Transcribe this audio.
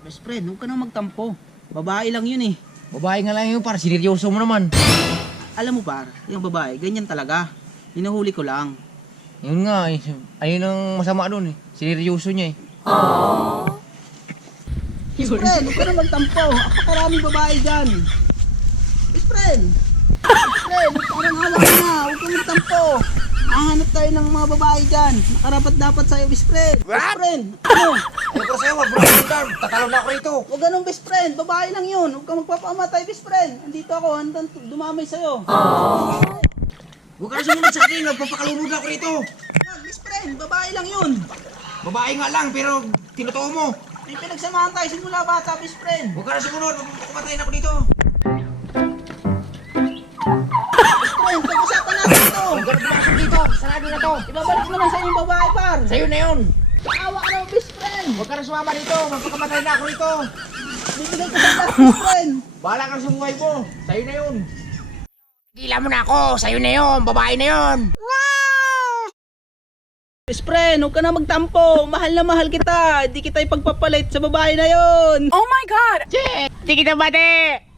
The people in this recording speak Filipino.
Best friend, huwag ka na magtampo. Babae lang yun eh. Babae nga lang yun par, sineryoso mo naman. Alam mo par, yung babae, ganyan talaga. Hinahuli ko lang. Yun nga eh, ayun ang masama doon eh. Sineryoso niya eh. Best friend, huwag ka na magtampo. Apakaraming babae dyan. Best friend! Best friend, parang hawak ka na. Huwag ka magtampo. Hahanap tayo ng mga babae dyan. Nakarapat dapat sa'yo, best friend. Best friend, ano? Ay, pero sa'yo, wag mo na ito. Tatalon na ako rito. Huwag ganun, best friend. Babae lang yun. Huwag ka magpapamatay, best friend. Andito ako, handang dumamay sa'yo. Huwag ka na sumunod sa akin, nagpapakalunod ako rito. Wag, best friend. Babae lang yun. Babae nga lang, pero tinutuo mo. May pinagsamahan tayo simula bata, best friend. Huwag ka na sumunod, magpapatayin ako dito. Best friend, pag-usapan natin ito. Huwag ka na pumasok dito, sarado na to. Ibabalik mo lang sa yung babae, par. Sa'yo na yun. Awa ka naman, best friend. Huwag ka na sumama dito, magpakamatay na ako rito. Bibigay ko sa last, best friend. Bahala ka sa buhay mo, sa'yo na yun. Gila mo na ako, sa'yo na yun, babae na yun. Best friend, huwag ka na magtampo. Mahal na mahal kita. Hindi kita ipagpapalit sa babae na yon. Oh my God! Sige na bate!